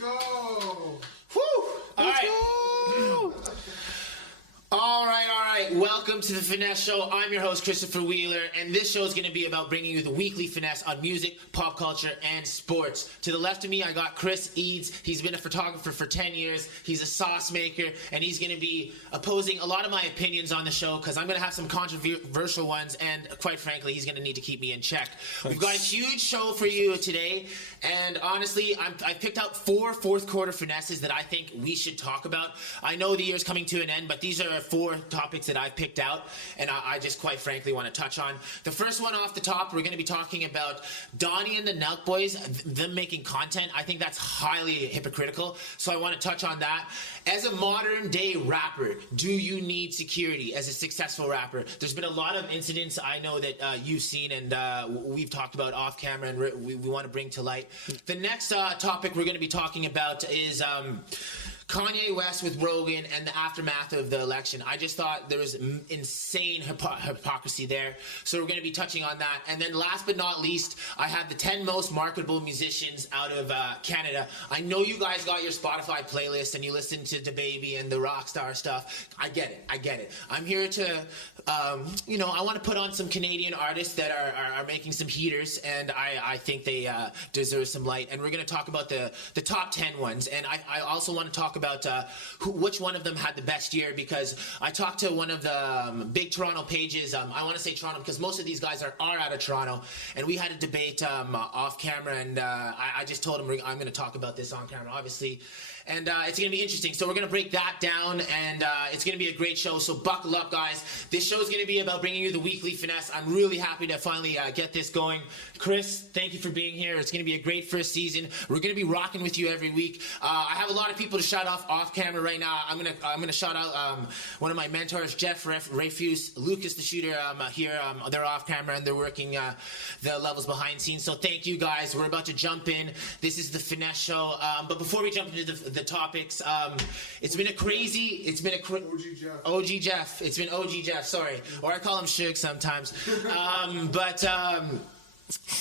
Let's go. Woo! All right. Welcome to the Finesse Show. I'm your host, Christopher Wheeler, and this show is going to be about bringing you the weekly finesse on music, pop culture, and sports. To the left of me, I got Chris Eades. He's been a photographer for 10 years. He's a sauce maker, and he's going to be opposing a lot of my opinions on the show because I'm going to have some controversial ones, and quite frankly, he's going to need to keep me in check. We've got a huge show for you today, and honestly, I picked out 4 fourth quarter finesses that I think we should talk about. I know the year's coming to an end, but these are 4 topics that I've picked out, and I just quite frankly want to touch on. The first one off the top, we're going to be talking about Donnie and the Nelk Boys, them making content. I think that's highly hypocritical, so I want to touch on that. As a modern day rapper, do you need security as a successful rapper? There's been a lot of incidents I know that you've seen and we've talked about off camera, and we want to bring to light. The next topic we're going to be talking about is Kanye West with Rogan and the aftermath of the election. I just thought there was insane hypocrisy there. So we're going to be touching on that. And then last but not least, I have the 10 most marketable musicians out of Canada. I know you guys got your Spotify playlist and you listen to DaBaby and the Rockstar stuff. I get it. I'm here to, I want to put on some Canadian artists that are making some heaters, and I think they deserve some light. And we're going to talk about the top 10 ones. And I also want to talk about which one of them had the best year, because I talked to one of the big Toronto pages. I want to say Toronto because most of these guys are out of Toronto, and we had a debate off camera, and I just told him I'm going to talk about this on camera, obviously. And it's going to be interesting. So we're going to break that down, and it's going to be a great show. So buckle up, guys. This show is going to be about bringing you the weekly finesse. I'm really happy to finally get this going. Chris, thank you for being here. It's going to be a great first season. We're going to be rocking with you every week. I have a lot of people to shout off camera right now. I'm gonna shout out one of my mentors, Jeff Rafuse, Lucas the shooter here. They're off camera and they're working the levels behind scenes. So thank you guys. We're about to jump in. This is the Finesse Show. But before we jump into the topics, it's been OG Jeff. It's been OG Jeff. Sorry, or I call him Suge sometimes.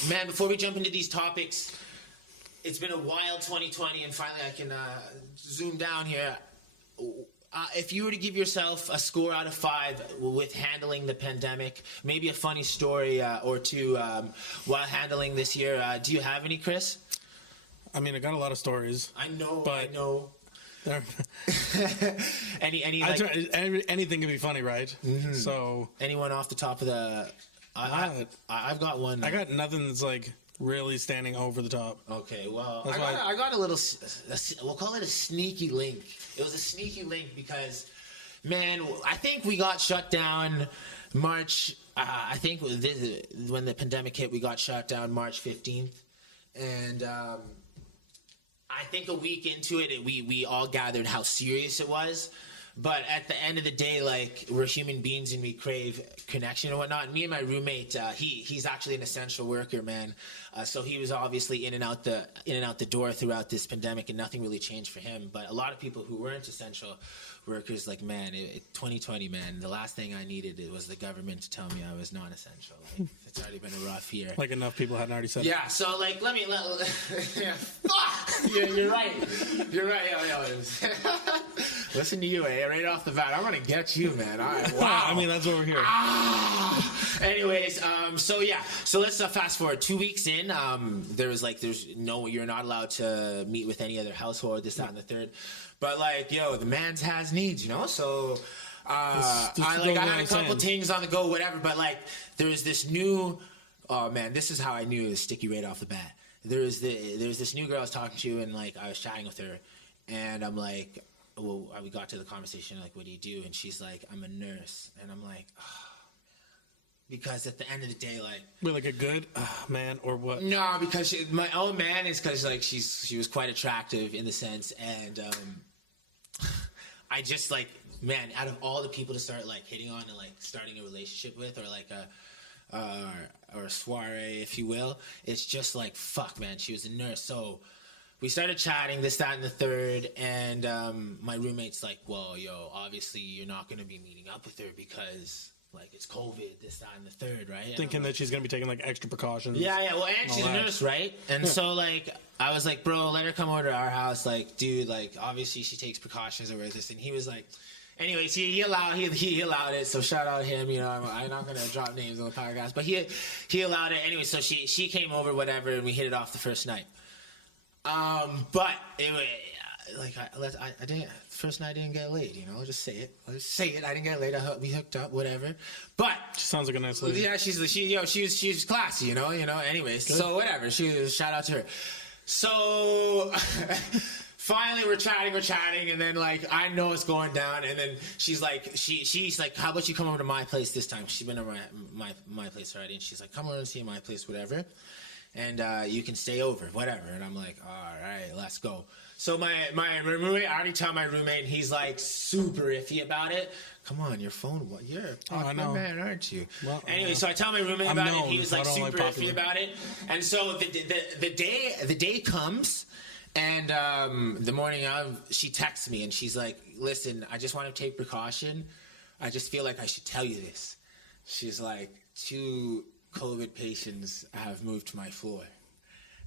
Man, before we jump into these topics, it's been a wild 2020, and finally I can zoom down here. If you were to give yourself a score out of 5 with handling the pandemic, maybe a funny story or two while handling this year, do you have any, Chris? I mean, I got a lot of stories. I know. Anything can be funny, right? Mm-hmm. So anyone off the top of the... I've got one. I got nothing that's like really standing over the top. Okay, well, I got a little, we'll call it a sneaky link. It was a sneaky link because, man, I think we got shut down March, I think when the pandemic hit, we got shut down March 15th. And I think a week into it, we all gathered how serious it was. But at the end of the day, like, we're human beings and we crave connection and whatnot. And me and my roommate, he's actually an essential worker, man. So he was obviously in and out the door throughout this pandemic, and nothing really changed for him. But a lot of people who weren't essential workers, like, man, 2020, man, the last thing I needed was the government to tell me I was non-essential. Like, it's already been a rough year. Like enough people hadn't already said it. Yeah, so like, yeah, fuck! Yeah, you're right. Yo. Listen to you, right off the bat. I'm gonna get you, man. All right, wow. I mean, that's what we're here. Anyways, so let's fast forward 2 weeks in. You're not allowed to meet with any other household, this, that, and the third. But like, the man's has needs, So I had a couple things on the go, whatever. But like, there's this new. Oh man, this is how I knew it was sticky right off the bat. There's this new girl I was talking to, and like I was chatting with her, and I'm like, well, we got to the conversation, like, what do you do? And she's like, I'm a nurse. And I'm like, oh, man. Because at the end of the day, like... We're like a good man or what? No, because my own man is because, like, she was quite attractive in the sense. And I just, like, man, out of all the people to start, like, hitting on and, like, starting a relationship with, or, like, or a soiree, if you will, it's just, like, fuck, man, she was a nurse. So... we started chatting, this, that, and the third, and my roommate's like, well, obviously you're not going to be meeting up with her because like it's COVID, this, that, and the third, right? Thinking that she's gonna be taking like extra precautions. Yeah. Well, and she's a nurse, right? And so like I was like, bro, let her come over to our house. Like, dude, like obviously she takes precautions over this. And he was like, anyways, he allowed it. So shout out him. You know, I'm not gonna drop names on the podcast, but he allowed it anyway. So she came over, whatever, and we hit it off the first night. But it was like I didn't. First night I didn't get laid, you know. I'll just say it. I didn't get laid. We hooked up, whatever. But She sounds like a nice lady. yeah, she's classy, you know. Anyways, Good. so whatever. Shout out to her. So finally we're chatting, and then like I know it's going down, and then she's like, how about you come over to my place this time? She's been over my place already, and she's like, come over and see my place, whatever. And you can stay over, whatever. And I'm like, all right, let's go. So my roommate, I already tell my roommate, and he's like super iffy about it. Come on, your phone, you're a popular man, aren't you? Well, anyway, so I tell my roommate about it, and he was like super iffy about it. And so the day comes, and the morning of, she texts me, and she's like, listen, I just want to take precaution. I just feel like I should tell you this. She's like, 2 COVID patients have moved to my floor.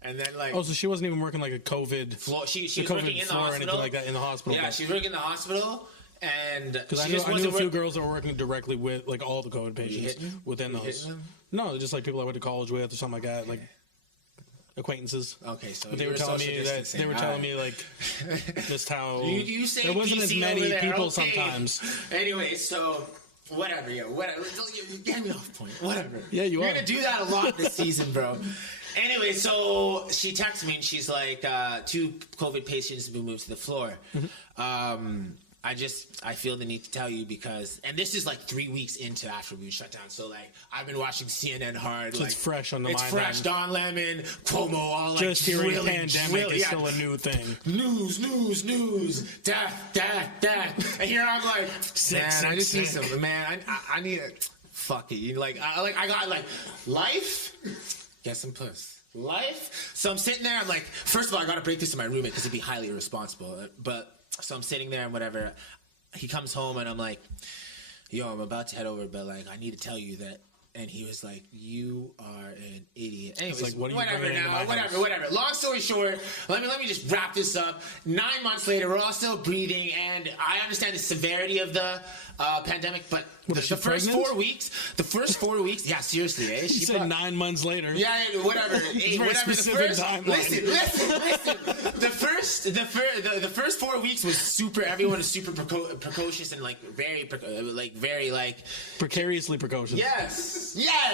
And then like, oh, so she wasn't even working like a COVID floor. She was COVID working in the floor or hospital. anything like that in the hospital. Yeah, she's working in the hospital, and because I just knew a wasn't few girls that were working directly with like all the COVID patients within Were you those. hitting them? No, just like people I went to college with or something like that, like acquaintances. Okay, so But they you were telling social me that distancing. they were All telling right. me like just how You say there wasn't as PC many over there, people okay. sometimes. Anyway, so whatever, whatever. You get me off point. Whatever. Yeah, You're are. gonna do that a lot this season, bro. Anyway, so she texts me and she's like, 2 COVID patients have been moved to the floor. Mm-hmm. I feel the need to tell you because, and this is like 3 weeks into after we shut down. So like, I've been watching CNN hard. So like, it's fresh on the mind. It's fresh. then. Don Lemon, Cuomo, all like Just hearing drilling, pandemic is still a new thing. News, death. And here I'm like, man, I just need some, man, I need a, fuck it. Like, I got like, life, get some puss. Life. So I'm sitting there, I'm like, first of all, I gotta break this to my roommate because he'd be highly irresponsible. But, so I'm sitting there and whatever. He comes home and I'm like, yo, I'm about to head over, but like, I need to tell you that. And he was like, you are an idiot. Anyways, like, what are you whatever bringing into now, my house? whatever. Long story short, let me just wrap this up. 9 months later, we're all still breathing, and I understand the severity of the pandemic, but What, the is she first pregnant? 4 weeks, yeah, seriously, eh? You said 9 months later. Yeah, whatever. Hey, very whatever. specific timeline. Listen. The first 4 weeks was super. Everyone was super precocious and like very Precariously precocious. Yes.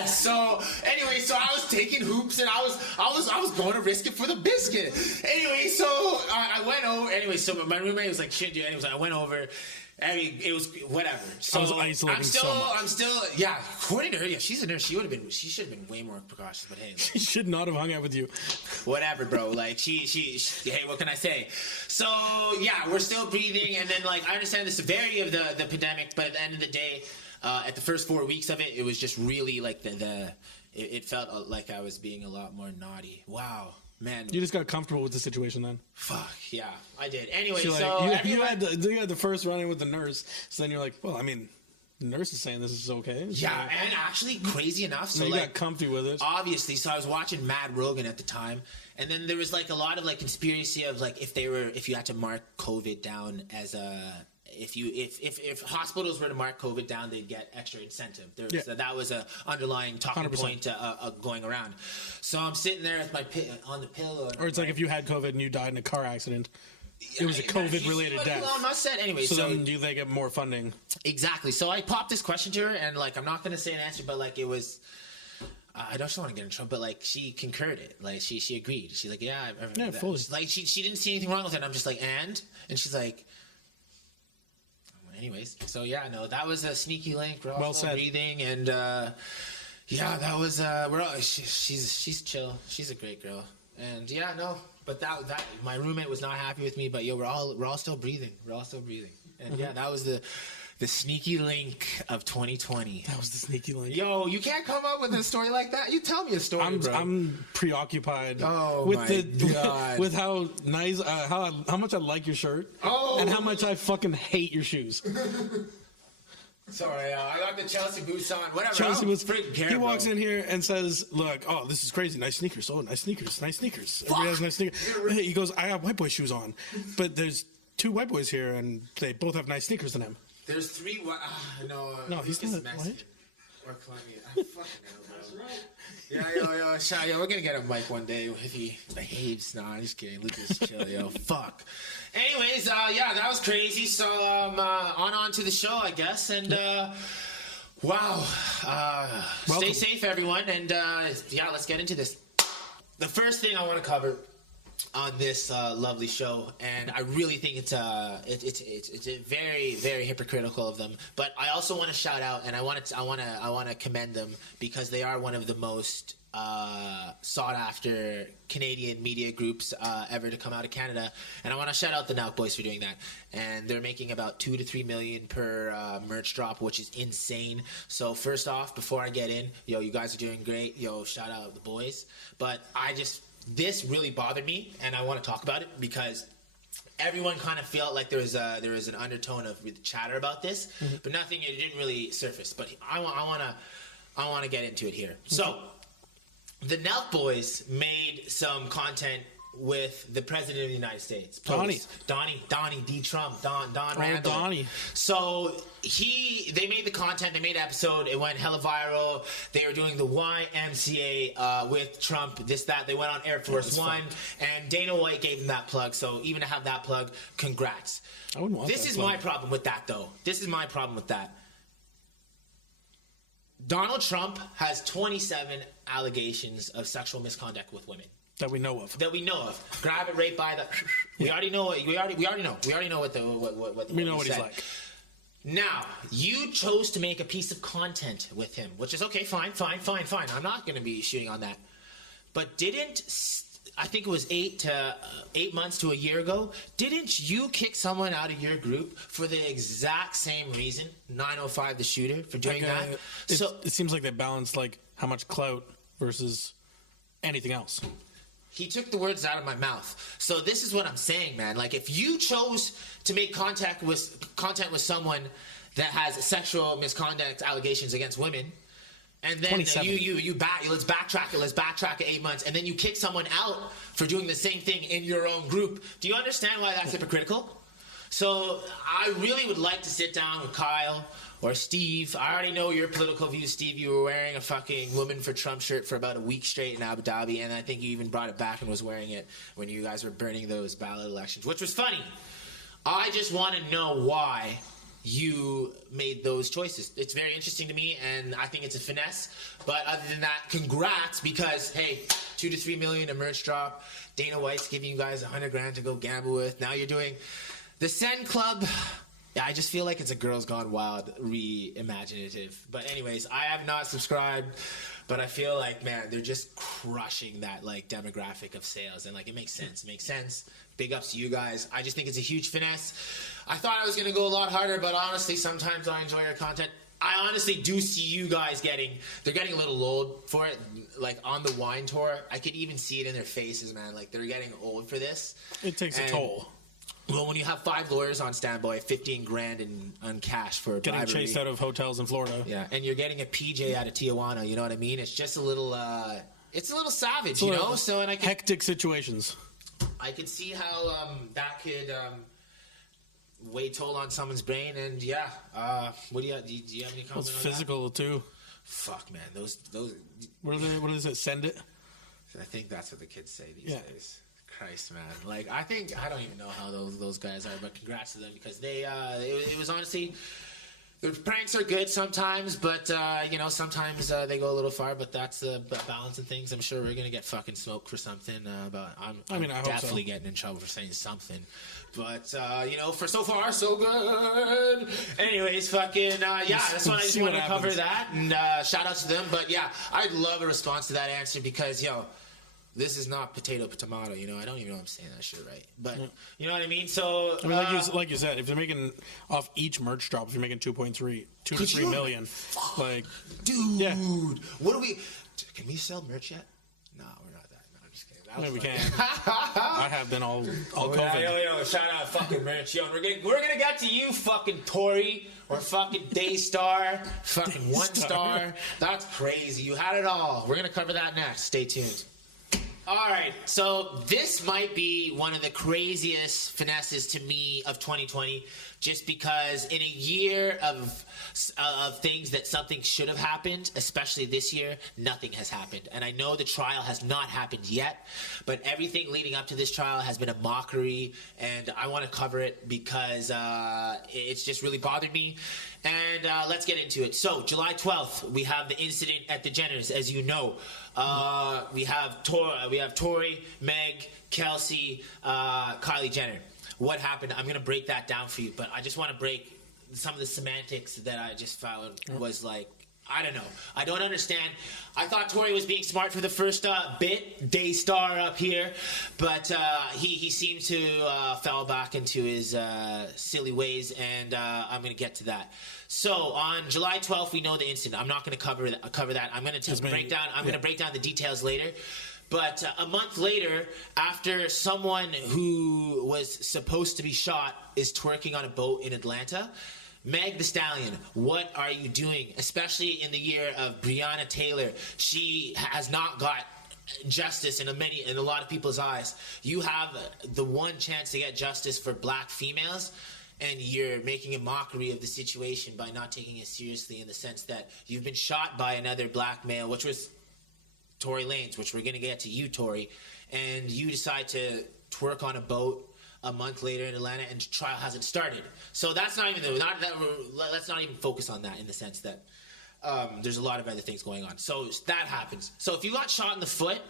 So anyway, so I was taking hoops and I was going to risk it for the biscuit. Anyway, so I went over. Anyway, so my roommate was like, shit, dude. Anyways, I went over. I mean, it was whatever. So I was isolating so much. I'm still, yeah. According to her, yeah, she's a nurse. She should have been way more precautious. But hey, She should not have hung out with you. whatever, bro. Like she, hey, what can I say? So yeah, we're still breathing, and then like I understand the severity of the pandemic, but at the end of the day, at the first 4 weeks of it, it was just really like it felt like I was being a lot more naughty. Wow. Man, You just got comfortable with the situation then. fuck yeah, I did. Anyway, You're so like, everyone, you had the first run-in with the nurse, so then you're like, well, I mean, the nurse is saying this is okay. yeah, and actually, crazy enough, so you like got comfy with it. obviously, so I was watching Mad Rogan at the time, and then there was like a lot of like conspiracy of like if you had to mark COVID down as a if hospitals were to mark COVID down, they'd get extra incentive. That was a underlying talking 100%. point going around. So I'm sitting there with my on the pillow, Or it's like if you had COVID and you died in a car accident. It was a COVID-related death. Elon Musk said anyway. So then do they get more funding? Exactly. So I popped this question to her, and like I'm not gonna say an answer, but like it was. I don't want to get in trouble, but like she concurred it. Like she agreed. She's like, yeah, Yeah, fully. Like she didn't see anything wrong with it. And I'm just like, and she's like. Anyways, so yeah, no, that was a sneaky link. We're all Well still said. breathing, and yeah, that was we're all, she's chill. She's a great girl, and yeah, no, but that my roommate was not happy with me, but yo, we're all still breathing. We're all still breathing, and yeah, that was the sneaky link of 2020. That was the sneaky link. Yo, you can't come up with a story like that. You tell me a story, bro. I'm preoccupied Oh, with my God. with how nice how much I like your shirt Oh. and how much I fucking hate your shoes. Sorry, I got the Chelsea boots on. Whatever. Chelsea was. Freaking care, He walks bro. in here and says, "Look, oh, this is crazy. Nice sneakers. Oh, nice sneakers. Nice sneakers. Everybody has nice sneakers." He goes, "I have white boy shoes on, but there's 2 white boys here, and they both have nice sneakers in them." There's 3. No, he's Lucas not Mexican. white. Or Colombian. I fucking know, bro. Yeah, we're gonna get a mic one day if he behaves. Nah, I'm just kidding. Lucas, chill, yo. Fuck. Anyways, yeah, that was crazy. So, on to the show, I guess. And, wow. Stay Welcome. safe, everyone. And, yeah, let's get into this. The first thing I want to cover on this lovely show, and I really think it's very, very hypocritical of them. But I also want to shout out, and I want to commend them because they are one of the most sought after Canadian media groups ever to come out of Canada. And I want to shout out the Nauk Boys for doing that. And they're making about 2 to 3 million per merch drop, which is insane. So first off, before I get in, yo, you guys are doing great. Yo, shout out the boys. But this really bothered me, and I want to talk about it because everyone kind of felt like there was an undertone of chatter about this, but nothing. It didn't really surface. But I want to get into it here. So, the Nauk Boys made some content with the President of the United States, Donnie D. Trump, Don Randall. Donnie. So they made the content, they made an episode, it went hella viral. They were doing the YMCA with Trump, this, that. They went on Air Force One, and Dana White gave them that plug. So even to have that plug, congrats. I wouldn't want This that is plug. my problem with that, though. This is my problem with that. Donald Trump has 27 allegations of sexual misconduct with women. That we know of. Grab it right by the. We already know. We already know what. We know what he he's said. like. Now you chose to make a piece of content with him, which is okay. Fine. I'm not going to be shooting on that. But I think it was 8 months to a year ago. Didn't you kick someone out of your group for the exact same reason? 905 the shooter for doing that. It seems like they balance like how much clout versus anything else. He took the words out of my mouth. So this is what I'm saying, man. Like, if you chose to make content with someone that has sexual misconduct allegations against women, and then let's backtrack it 8 months, and then you kick someone out for doing the same thing in your own group. Do you understand why that's hypocritical? So I really would like to sit down with Kyle or Steve. I already know your political views, Steve. You were wearing a fucking Women for Trump shirt for about a week straight in Abu Dhabi, and I think you even brought it back and was wearing it when you guys were burning those ballot elections, which was funny. I just want to know why you made those choices. It's very interesting to me, and I think it's a finesse. But other than that, congrats, because, hey, 2 to 3 million a merch drop. Dana White's giving you guys $100,000 to go gamble with. Now you're doing the Send Club. Yeah, I just feel like it's a Girls Gone Wild reimaginative. But anyways, I have not subscribed, but I feel like, man, they're just crushing that like demographic of sales, and like it makes sense. It makes sense. Big ups to you guys. I just think it's a huge finesse. I thought I was gonna go a lot harder, but honestly, sometimes I enjoy your content. I honestly do see you guys they're getting a little old for it. Like on the wine tour, I could even see it in their faces, man. Like they're getting old for this. It takes a toll. Well, when you have 5 lawyers on standby, $15,000 in cash for Getting bribery. chased out of hotels in Florida. Yeah, and you're getting a PJ out of Tijuana. You know what I mean? It's just a little, it's a little savage, you know. So, and hectic situations. I could see how that could weigh toll on someone's brain. And yeah, what do you have any comments It's on physical too. Fuck, man, those. What is it? Send it. I think that's what the kids say these days. Christ, man. Like, I don't even know how those guys are, but congrats to them, because they, it was honestly, the pranks are good sometimes, but, you know, sometimes they go a little far, but that's the balance of things. I'm sure we're going to get fucking smoked for something, but I'm definitely getting in trouble for saying something. But, you know, for so far, so good. Anyways, fucking, yeah, that's why I just wanted to cover that, and shout out to them. But, yeah, I'd love a response to that answer, because, yo, this is not potato, tomato, you know. I don't even know if I'm saying that shit right. But, you know what I mean? So, I mean, like you said, if they're making off each merch drop, if you're making 2 to 3 million, like, dude, what do we, can we sell merch yet? No, we're not that. No, I'm just kidding. That was No, we funny. can't. I have been all COVID. Yo, shout out fucking merch. Yo, we're gonna get to you, fucking Tory, or fucking Daystar, fucking One Star. That's crazy. You had it all. We're gonna cover that next. Stay tuned. All right, so this might be one of the craziest finesses to me of 2020, just because in a year of things that something should have happened, especially this year, nothing has happened. And I know the trial has not happened yet, but everything leading up to this trial has been a mockery, and I want to cover it because it's just really bothered me. And let's get into it. So, July 12th, we have the incident at the Jenners, as you know. We have Tori, Meg, Kelsey, Kylie Jenner. What happened? I'm going to break that down for you, but I just want to break some of the semantics that I just found was like, I don't know. I don't understand. I thought Tori was being smart for the first bit, Daystar up here, but he seemed to fall back into his silly ways, and I'm going to get to that. So on July 12th, we know the incident. I'm not going to cover that. I'm going to break down. I'm going to break down the details later. But a month later, after someone who was supposed to be shot is twerking on a boat in Atlanta, Meg Thee Stallion, what are you doing? Especially in the year of Breonna Taylor. She has not got justice in a lot of people's eyes. You have the one chance to get justice for black females, and you're making a mockery of the situation by not taking it seriously, in the sense that you've been shot by another black male, which was Tory Lanez, which we're going to get to you, Tory, and you decide to twerk on a boat a month later in Atlanta, and the trial hasn't started. So that's not even let's not even focus on that, in the sense that there's a lot of other things going on. So that happens. So if you got shot in the foot,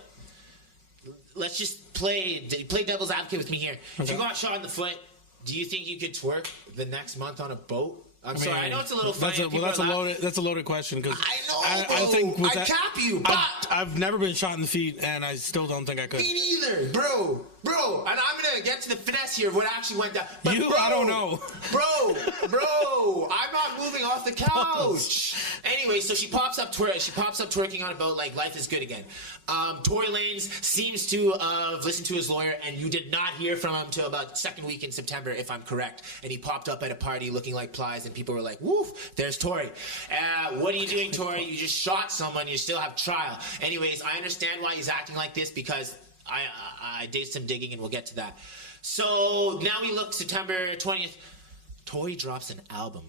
let's just play devil's advocate with me here. Okay. If you got shot in the foot, do you think you could twerk the next month on a boat? Sorry, I know it's a little funny. That's a loaded question, because I know. I think with I cap you, but I've never been shot in the feet, and I still don't think I could. Me neither, bro. And I'm gonna get to the finesse here of what actually went down. But I don't know, bro. I'm not moving off the couch. Anyway, so she pops up twerking on a boat like life is good again. Tory Lanez seems to have listened to his lawyer, and you did not hear from him till about second week in September, if I'm correct. And he popped up at a party looking like Plies, and people were like, "Woof, there's Tory." What are you doing, Tory? You just shot someone. You still have trial. Anyways, I understand why he's acting like this, because I did some digging, and we'll get to that. So now we look September 20th. Tory drops an album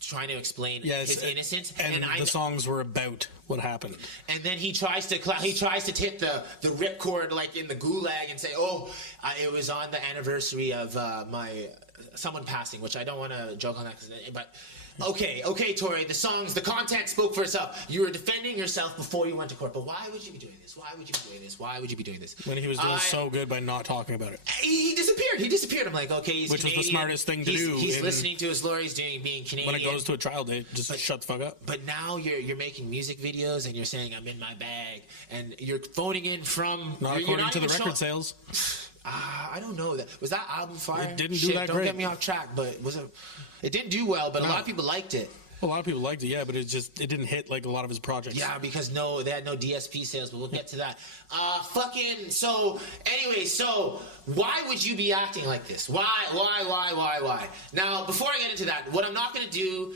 trying to explain his innocence, and the songs were about what happened. And then he tries to hit the ripcord like in the gulag and say, it was on the anniversary of someone passing, which I don't want to joke on that, but okay, Tory, the content spoke for itself. You were defending yourself before you went to court, but why would you be doing this? Why would you be doing this? When he was doing so good by not talking about it. He disappeared. I'm like, okay, he's Which Canadian. was the smartest thing to do. He's listening to his lawyer. He's being Canadian. When it goes to a trial date, shut the fuck up. But now you're making music videos, and you're saying, I'm in my bag, and you're phoning in from... Not according to the record sales. I don't know. Was that album fire? It didn't do that Don't great. Get me off track, but it didn't do well, but a lot of people liked it. A lot of people liked it, yeah, but it didn't hit like a lot of his projects. Yeah, because they had no DSP sales, but we'll get to that. So why would you be acting like this? Why? Now, before I get into that, what I'm not going to do,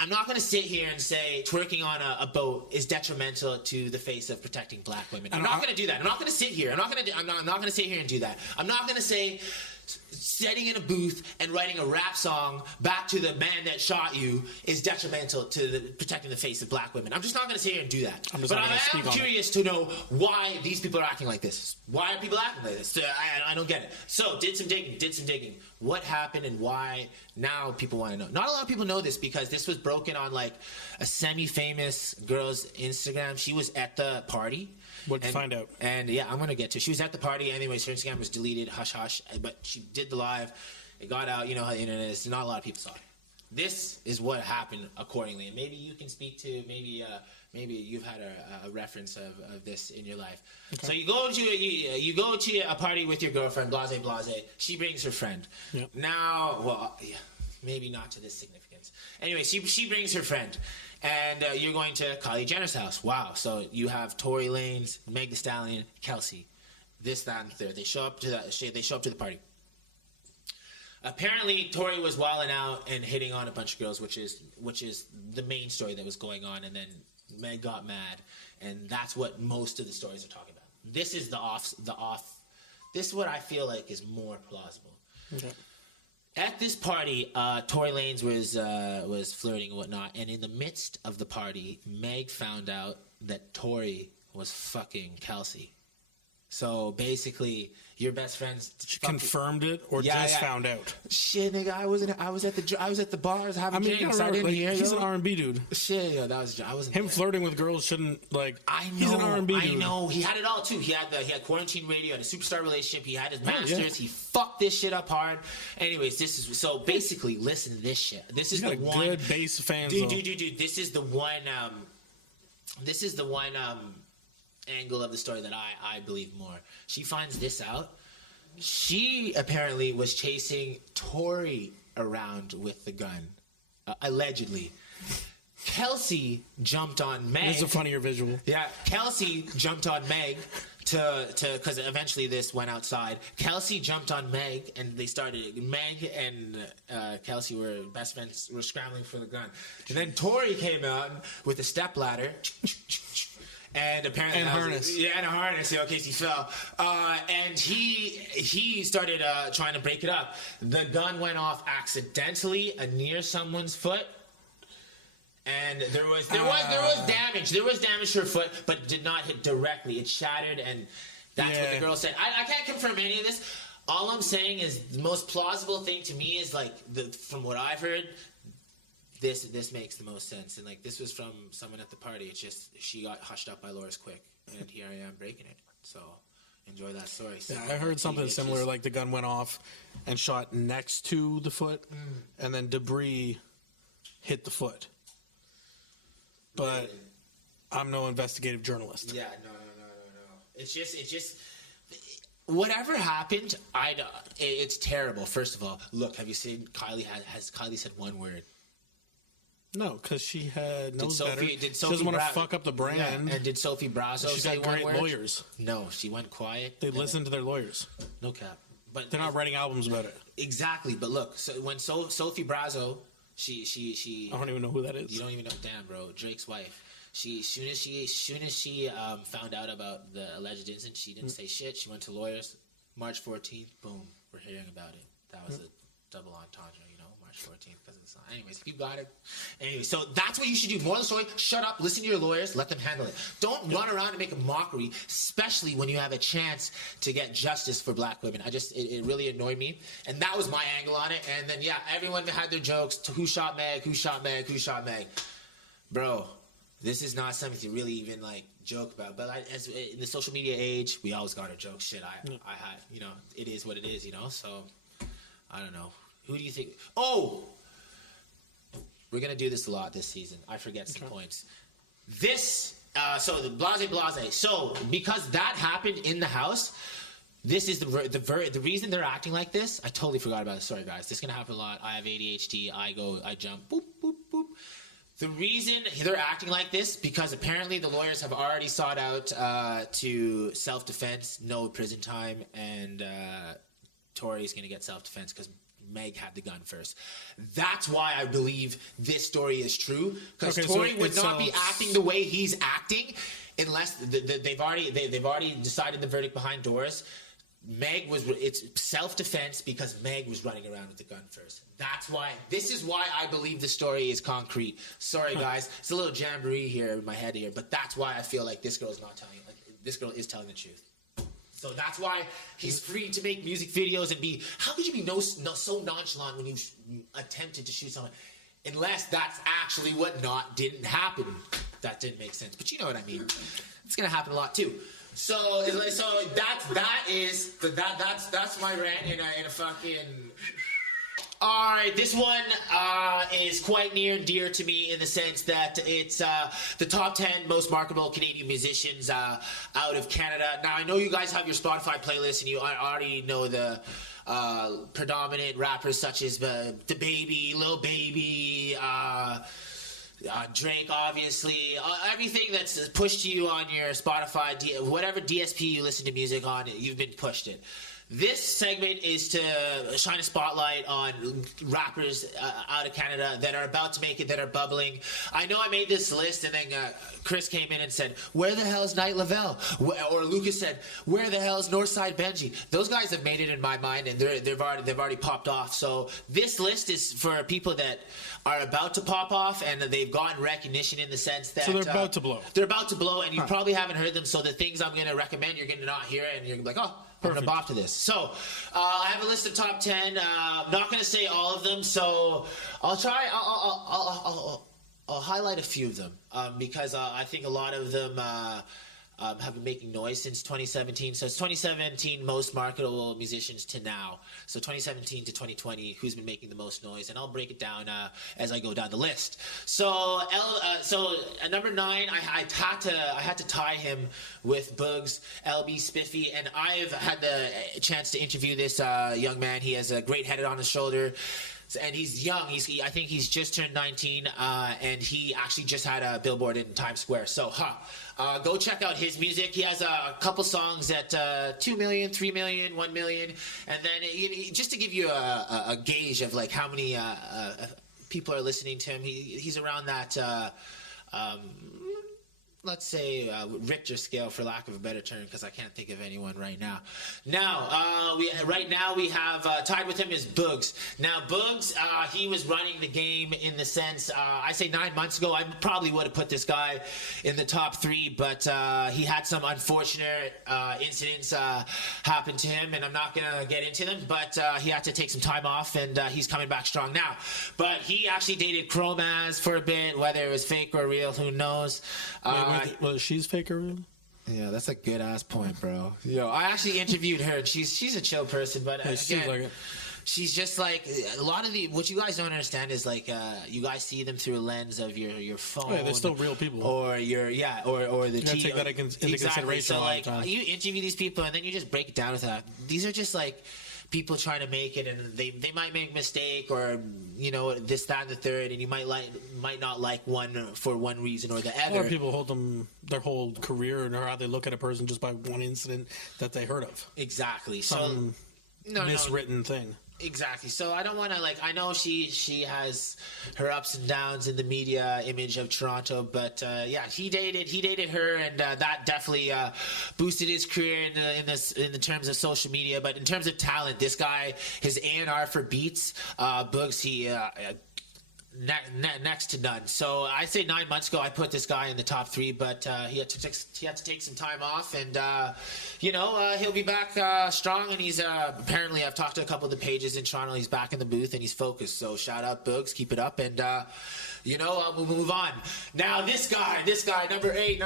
I'm not going to sit here and say twerking on a boat is detrimental to the face of protecting black women. I'm not going to do that. I'm not going to sit here. I'm not going to sit here and do that. I'm not going to say sitting in a booth and writing a rap song back to the man that shot you is detrimental to protecting the face of black women. I'm just not going to sit here and do that. But I am curious to know why these people are acting like this. Why are people acting like this? I don't get it. So did some digging. What happened and why? Now people want to know. Not a lot of people know this, because this was broken on like a semi-famous girl's Instagram. She was at the party. What did you find out? And yeah, I'm going to get to it. She was at the party. Anyways, her Instagram was deleted, hush, but she did the live. It got out. You know how the internet is. Not a lot of people saw it. This is what happened accordingly. And maybe you can speak to, maybe you've had a reference of this in your life. Okay. So you go to a party with your girlfriend, blase. She brings her friend. Yep. Now, maybe not to this significance. Anyway, she brings her friend, and you're going to Kylie Jenner's house. Wow. So you have Tory Lanez, Meg Thee Stallion, Kelsey, this, that, and the third. They show up to the party. Apparently, Tory was wilding out and hitting on a bunch of girls, which is the main story that was going on. And then Meg got mad, and that's what most of the stories are talking about. This is the off. This is what I feel like is more plausible. Okay. At this party, Tory Lanez was flirting and whatnot, and in the midst of the party, Meg found out that Tory was fucking Kelsey. So basically, your best friends confirmed it or found out. Shit, nigga, I was at the bars having drinks. I didn't hear. He's an R&B dude. Shit, yo, that was I wasn't. Him flirting with girls shouldn't like. I know. He's an R&B dude. I know. He had it all too. He had quarantine radio, had a superstar relationship. He had his masters. Yeah. He fucked this shit up hard. Anyways, this is so basically. Listen to this shit. This is the one. Good bass fans. Dude. This is the one. This is the one. Angle of the story that I believe more. She finds this out. She apparently was chasing Tory around with the gun, allegedly. Kelsey jumped on Meg. This is a funnier visual. Yeah, Kelsey jumped on Meg because eventually this went outside. Kelsey jumped on Meg, and they started. Meg and Kelsey were best friends. Were scrambling for the gun, and then Tory came out with a stepladder. And apparently, and harness. And a harness, in case he fell. And he started trying to break it up. The gun went off accidentally near someone's foot, and there was damage. There was damage to her foot, but it did not hit directly. It shattered, and that's what the girl said. I can't confirm any of this. All I'm saying is the most plausible thing to me is like from what I've heard. This makes the most sense, and like this was from someone at the party. It's just she got hushed up by Loris Quick, and here I am breaking it. So enjoy that story. Yeah, I heard something similar. Like the gun went off and shot next to the foot, and then debris hit the foot. But I'm no investigative journalist. Yeah, no. It's just. Whatever happened, it's terrible. First of all, look, have you seen Kylie? Has Kylie said one word? No, because she had knows better. She doesn't want to fuck up the brand. Yeah. And did Sophie Brazo She's say got one great word? Lawyers. No, she went quiet. They listened to their lawyers. No cap. But they're not writing albums about it. Exactly. But look, so when Sophie Brazo, she I don't even know who that is. You don't even know. Damn, bro, Drake's wife. Soon as she found out about the alleged incident, she didn't say shit. She went to lawyers. March 14th, boom, we're hearing about it. That was a double entendre, March 14th because of the song. Anyways, if you got it. Anyway, so that's what you should do. More of the story, shut up, listen to your lawyers, let them handle it. Don't run around and make a mockery, especially when you have a chance to get justice for black women. It really annoyed me. And that was my angle on it. And then, everyone had their jokes to who shot Meg. Bro, this is not something to really even, joke about. But as in the social media age, we always got our jokes. Shit, I had, it is what it is, so I don't know. Who do you think? Oh! We're going to do this a lot this season. I forget some points. So the blase. So because that happened in the house, this is the reason they're acting like this. I totally forgot about it. Sorry, guys. This is going to happen a lot. I have ADHD. I jump. Boop, boop, boop. The reason they're acting like this, because apparently the lawyers have already sought out to self-defense, no prison time, and Tory's going to get self-defense because Meg had the gun first. That's why I believe this story is true, because Tory would not be acting the way he's acting unless they've already decided the verdict behind doors. It's self-defense because Meg was running around with the gun first. This is why I believe the story is concrete. Sorry guys, it's a little jamboree here in my head here, but that's why I feel like this girl is telling the truth. So that's why he's free to make music videos and be. How could you be so nonchalant when you attempted to shoot someone, unless that's actually what didn't happen? That didn't make sense, but you know what I mean. It's gonna happen a lot too. So that's my rant in a fucking All right, this one is quite near and dear to me in the sense that it's the top 10 most marketable Canadian musicians out of Canada. Now, I know you guys have your Spotify playlist, and you already know the predominant rappers such as the Baby, Lil Baby, Drake, obviously. Everything that's pushed you on your Spotify, whatever DSP you listen to music on, you've been pushed it. This segment is to shine a spotlight on rappers out of Canada that are about to make it, that are bubbling. I know I made this list, and then Chris came in and said, "Where the hell's Night Lavelle?" Or Lucas said, "Where the hell's Northside Benji?" Those guys have made it in my mind, and they've already popped off. So this list is for people that are about to pop off, and they've gotten recognition in the sense that So they're about to blow. They're about to blow, and you probably haven't heard them. So the things I'm going to recommend, you're going to not hear, and you're going to be like, "Oh, I'm going to bop to this." So I have a list of top 10. I'm not going to say all of them, so I'll try. I'll highlight a few of them because I think a lot of them have been making noise since 2017. So it's 2017 most marketable musicians to now. So 2017 to 2020, who's been making the most noise? And I'll break it down as I go down the list. So at number 9, I had to tie him with Bugs, LB Spiffy, and I've had the chance to interview this young man. He has a great head on his shoulder. And he's young. I think he's just turned 19, and he actually just had a billboard in Times Square. So, go check out his music. He has a couple songs at 2 million, 3 million, 1 million, and then just to give you a gauge of like how many people are listening to him. He's around that. Let's say Richter scale, for lack of a better term, because I can't think of anyone right now. Now, we have tied with him is Bugs. Now, Bugs, he was running the game in the sense, I say 9 months ago, I probably would have put this guy in the top 3, but he had some unfortunate incidents happen to him, and I'm not going to get into them, but he had to take some time off, and he's coming back strong now. But he actually dated Chromaz for a bit, whether it was fake or real, who knows. Well, she's fake or real? Yeah, that's a good ass point, bro. Yo, I actually interviewed her. She's a chill person, but again, she's just like a lot of what you guys don't understand is like you guys see them through a lens of your phone. Oh, yeah, they're still real people. Or or the you take that into consideration. So like you interview these people and then you just break it down with that. These are just like people trying to make it, and they might make a mistake, or this, that, and the third, and you might not like one for one reason or the other. Or people hold them their whole career and how they look at a person just by one incident that they heard of. Exactly. Some miswritten thing. Exactly. So I don't want to I know she has her ups and downs in the media image of Toronto, but yeah, he dated her, and that definitely boosted his career in the terms of social media. But in terms of talent, this guy, his A&R for beats, Bugs, he next to none. So I say 9 months ago I put this guy in the top 3, but he had to take some time off, and he'll be back strong. And he's apparently, I've talked to a couple of the pages in Toronto, he's back in the booth and he's focused. So shout out Bugs, keep it up, and we'll move on. Now this guy, number 8.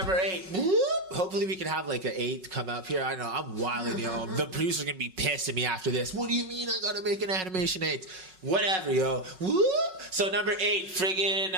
Whoop. Hopefully we can have like an 8 come up here. I know I'm wilding, the producer's gonna be pissed at me after this. What do you mean I gotta make an animation 8? Whatever, yo. Whoop. So number 8, friggin',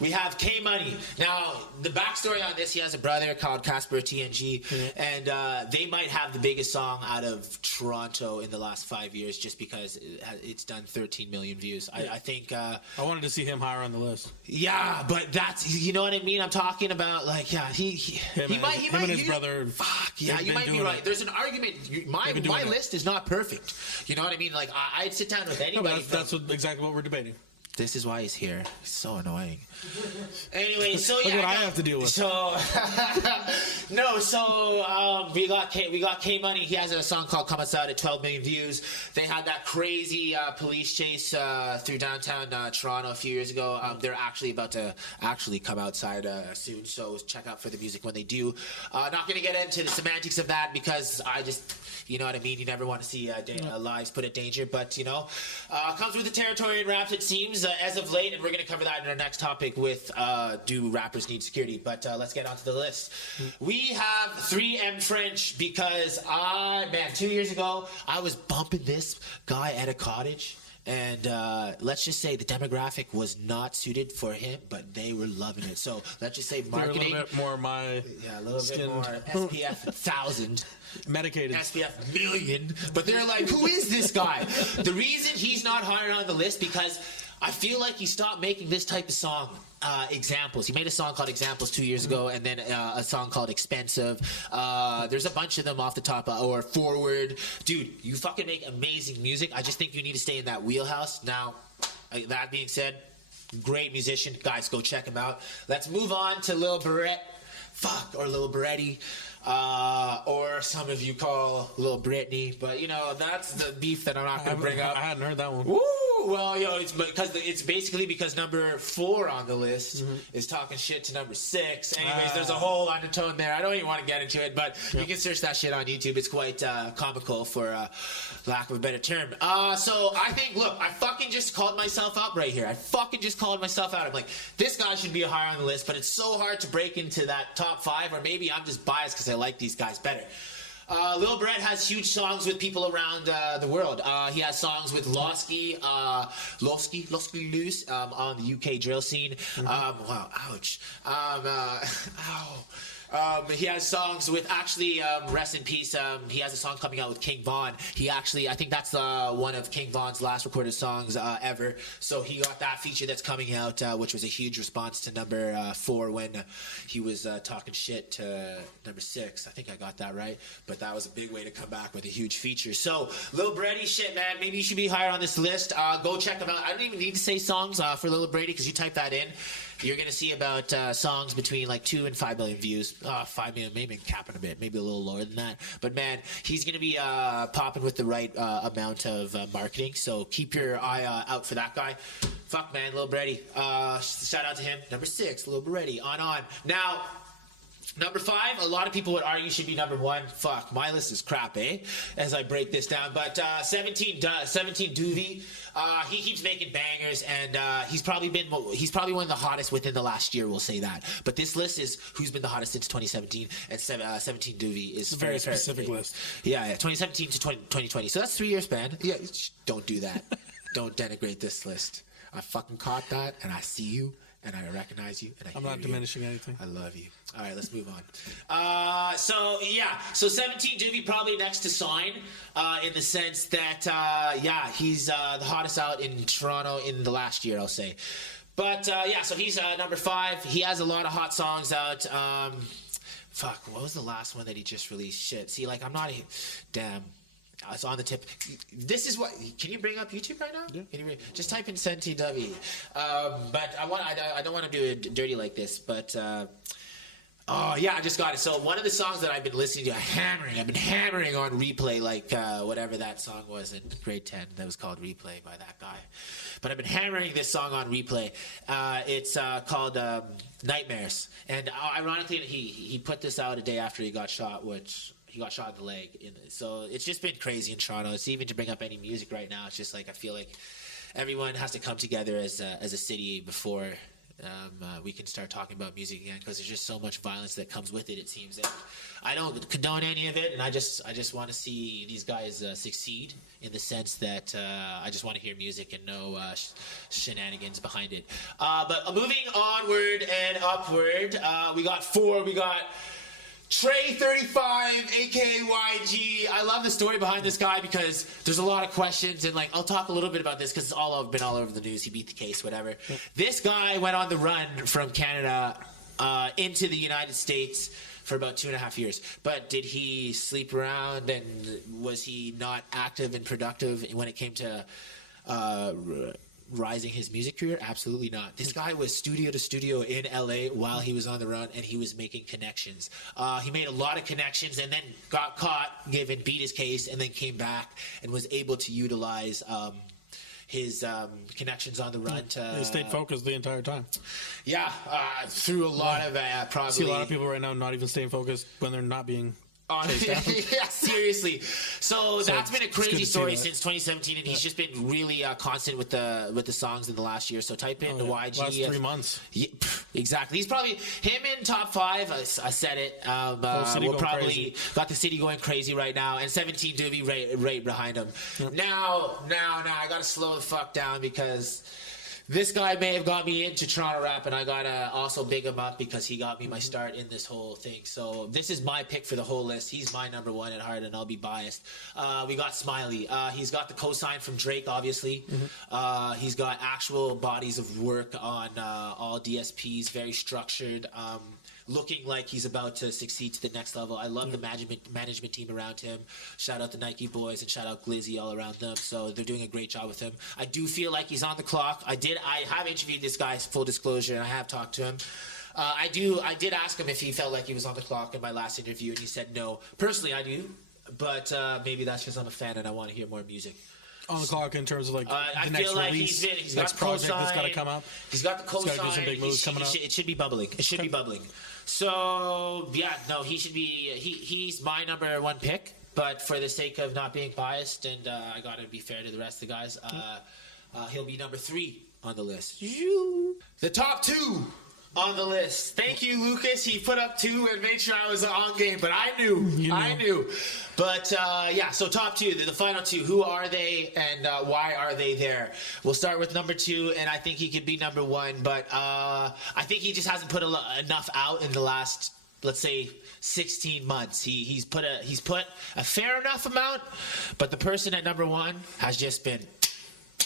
we have K Money. Now, the backstory on this, he has a brother called Casper TNG, and they might have the biggest song out of Toronto in the last 5 years, just because it's done 13 million views. I think... I wanted to see him higher on the list. Yeah, but that's, you know what I mean? I'm talking about, like, yeah, he might... Him and his brother... Fuck, yeah, you might be right. There's an argument. My list is not perfect. You know what I mean? Like, I'd sit down with anybody. No, that's exactly what we're debating. This is why he's here. He's so annoying. Anyway, so yeah, look what I have to deal with. So we got K Money. He has a song called "Come Outside" at 12 million views. They had that crazy police chase through downtown Toronto a few years ago. They're actually about to come outside soon. So check out for the music when they do. Not gonna get into the semantics of that because I just, you know what I mean. You never want to see lives put in danger, but comes with the territory and raps, it seems. As of late, and we're going to cover that in our next topic with do rappers need security, but let's get onto the list. We have 3M French because 2 years ago I was bumping this guy at a cottage, And let's just say the demographic was not suited for him, but they were loving it. So let's just say marketing. They're a little bit more my yeah, a little skinned. bit more SPF 1000. Medicated. SPF million. But they're like, who is this guy? The reason he's not higher on the list because I feel like he stopped making this type of song. Examples. He made a song called Examples 2 years ago, and then a song called Expensive. There's a bunch of them off the top, or Forward. Dude, you fucking make amazing music. I just think you need to stay in that wheelhouse. Now, that being said, great musician. Guys, go check him out. Let's move on to Lil Barrett. Or Lil Baretti. Or some of you call Lil Britney, but you know that's the beef that I'm not going to bring up. I hadn't heard that one. Woo! Well, yo, it's basically because number 4 on the list is talking shit to number 6. Anyways, there's a whole undertone there. I don't even want to get into it, but you can search that shit on YouTube. It's quite comical, for lack of a better term. So I think, look, I fucking just called myself out right here. I fucking just called myself out. I'm like, this guy should be higher on the list, but it's so hard to break into that top 5, or maybe I'm just biased because I like these guys better. Lil Brett has huge songs with people around the world. He has songs with Losky Loose on the UK drill scene. Wow, ouch. He has songs with, actually, rest in peace, he has a song coming out with King Von. He actually, I think that's one of King Von's last recorded songs ever. So he got that feature that's coming out, which was a huge response to number 4 when he was talking shit to number 6. I think I got that right. But that was a big way to come back with a huge feature. So, Lil Brady shit, man. Maybe you should be higher on this list. Go check him out. I don't even need to say songs for Lil Brady because you type that in. You're going to see about songs between like 2 and 5 million views. 5 million, maybe capping a bit, maybe a little lower than that. But man, he's going to be popping with the right amount of marketing. So keep your eye out for that guy. Fuck, man, Lil Brady. Shout out to him. Number 6, Lil Brady. On. Now, number 5, a lot of people would argue should be number 1. Fuck, my list is crap, eh? As I break this down. But 17 Doovie, he keeps making bangers, and he's probably one of the hottest within the last year, we'll say that. But this list is who's been the hottest since 2017, and 17 Doovie is a very specific list. Yeah, 2017 to 2020. So that's 3 year span. Yeah, don't do that. Don't denigrate this list. I fucking caught that, and I see you. And I recognize you. And I'm not diminishing anything. I love you. All right, let's move on. So 17 Doovie probably next to Sign, in the sense that, he's the hottest out in Toronto in the last year, I'll say. But, so he's number 5. He has a lot of hot songs out. What was the last one that he just released? Shit. See, like, I'm not damn. It's on the tip. This is what. Can you bring up YouTube right now? Yeah. Can you just type in CentiW. But I don't want to do it dirty like this. But I just got it. So one of the songs that I've been listening to, I've been hammering on replay, like whatever that song was in grade 10 that was called Replay by that guy. But I've been hammering this song on replay. It's called Nightmares. And ironically, he put this out a day after he got shot, which. He got shot in the leg. So it's just been crazy in Toronto. It's even to bring up any music right now. It's just like I feel like everyone has to come together as a city before we can start talking about music again, because there's just so much violence that comes with it seems. And I don't condone any of it, and I just want to see these guys succeed in the sense that I just want to hear music and no shenanigans behind it. But moving onward and upward, we got 4. We got Trey 35, aka YG. I love the story behind this guy because there's a lot of questions, and like I'll talk a little bit about this because it's been all over the news. He beat the case, whatever. Yep. This guy went on the run from Canada into the United States for about 2.5 years. But did he sleep around, and was he not active and productive when it came to rising his music career? Absolutely not. This guy was studio to studio in LA while he was on the run, and he was making connections. He made a lot of connections and then got caught, beat his case, and then came back and was able to utilize his connections on the run to... He stayed focused the entire time. Yeah, through a lot of probably... I see a lot of people right now not even staying focused when they're not being Yeah, seriously. So that's been a it's good crazy to see story that. since 2017, and he's just been really constant with the songs in the last year. So type in the YG. Last 3 months. Yeah, exactly. He's probably him in top 5. I said it. city We're going probably crazy. got the city going crazy right now, and 17 do be right behind him. Now, I gotta slow the fuck down because this guy may have got me into Toronto rap, and I gotta also big him up because he got me my start in this whole thing. So this is my pick for the whole list. He's my number 1 at heart, and I'll be biased. We got Smiley. He's got the cosign from Drake, obviously. He's got actual bodies of work on all DSPs, very structured. Looking like he's about to succeed to the next level. I love the management team around him. Shout out the Nike boys and shout out Glizzy all around them. So they're doing a great job with him. I do feel like he's on the clock. I have interviewed this guy, full disclosure, and I have talked to him. I did ask him if he felt like he was on the clock in my last interview, and he said no. Personally, I do, but maybe that's because I'm a fan and I want to hear more music. On the clock in terms of like I the next feel like release, he's next got the project that's got to cosign. come up. He's got the He's gotta do cosign. some big moves coming up. It should be bubbling. It should be bubbling. So yeah, no, he should be. He's my number 1 pick. But for the sake of not being biased, and I gotta be fair to the rest of the guys, he'll be number 3 on the list. The top 2 on the list. Thank you, Lucas. He put up 2 and made sure I was on game, but I knew. But yeah, so top 2, the final 2. Who are they, and why are they there? We'll start with number 2, and I think he could be number 1, but I think he just hasn't put enough out in the last, let's say, 16 months. He's put a fair enough amount, but the person at number 1 has just been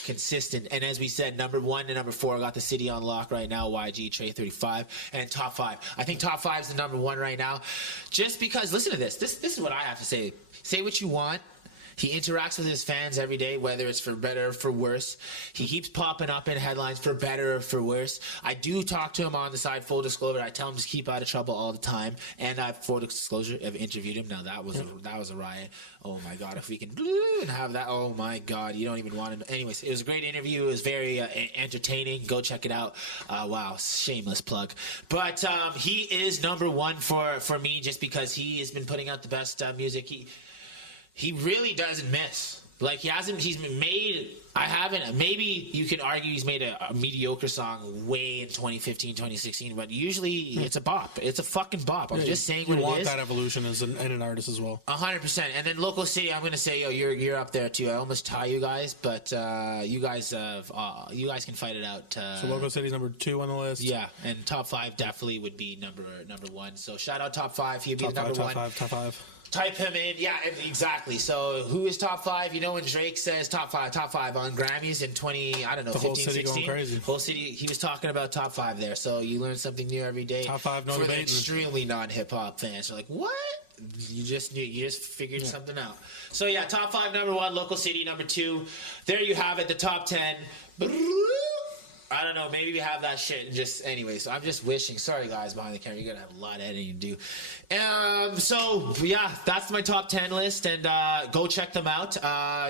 consistent. And as we said, number 1 and number 4 got the city on lock right now. YG, Trey 35, and top 5. I think top 5 is the number 1 right now, just because. Listen to this. This is what I have to say. Say what you want. He interacts with his fans every day, whether it's for better or for worse. He keeps popping up in headlines for better or for worse. I do talk to him on the side, full disclosure. I tell him to keep out of trouble all the time. And full disclosure, I've interviewed him. Now that was a riot. Oh my God, if we can and have that, oh my God, you don't even want to. Anyways, it was a great interview. It was very entertaining. Go check it out. Wow, shameless plug. But he is number 1 for me, just because he has been putting out the best music. He really doesn't miss. Like, he's made, maybe you could argue he's made a mediocre song way in 2015, 2016, but usually it's a bop. It's a fucking bop. I'm just saying what it is. You want that evolution as an artist as well. 100%. And then local city, I'm going to say, yo, you're up there too. I almost tie you guys, but you guys can fight it out. So local city's number 2 on the list. Yeah, and top 5 definitely would be number 1. So shout out top 5. He'd be the number 1. Top 5. Type him in. Yeah, exactly. So who is top 5? You know, when Drake says top 5 on Grammys in 15, whole city 16. going crazy. Whole city, he was talking about top 5 there. So you learn something new every day. Top 5, no for the debating. extremely non-hip hop fans. You're like, what? You just figured something out. So yeah, top 5, number 1, local city, number 2. There you have it, the top 10. I don't know, maybe we have that shit and just, anyways, I'm just wishing, sorry guys behind the camera, you're gonna have a lot of editing to do. So yeah, that's my top 10 list, and go check them out.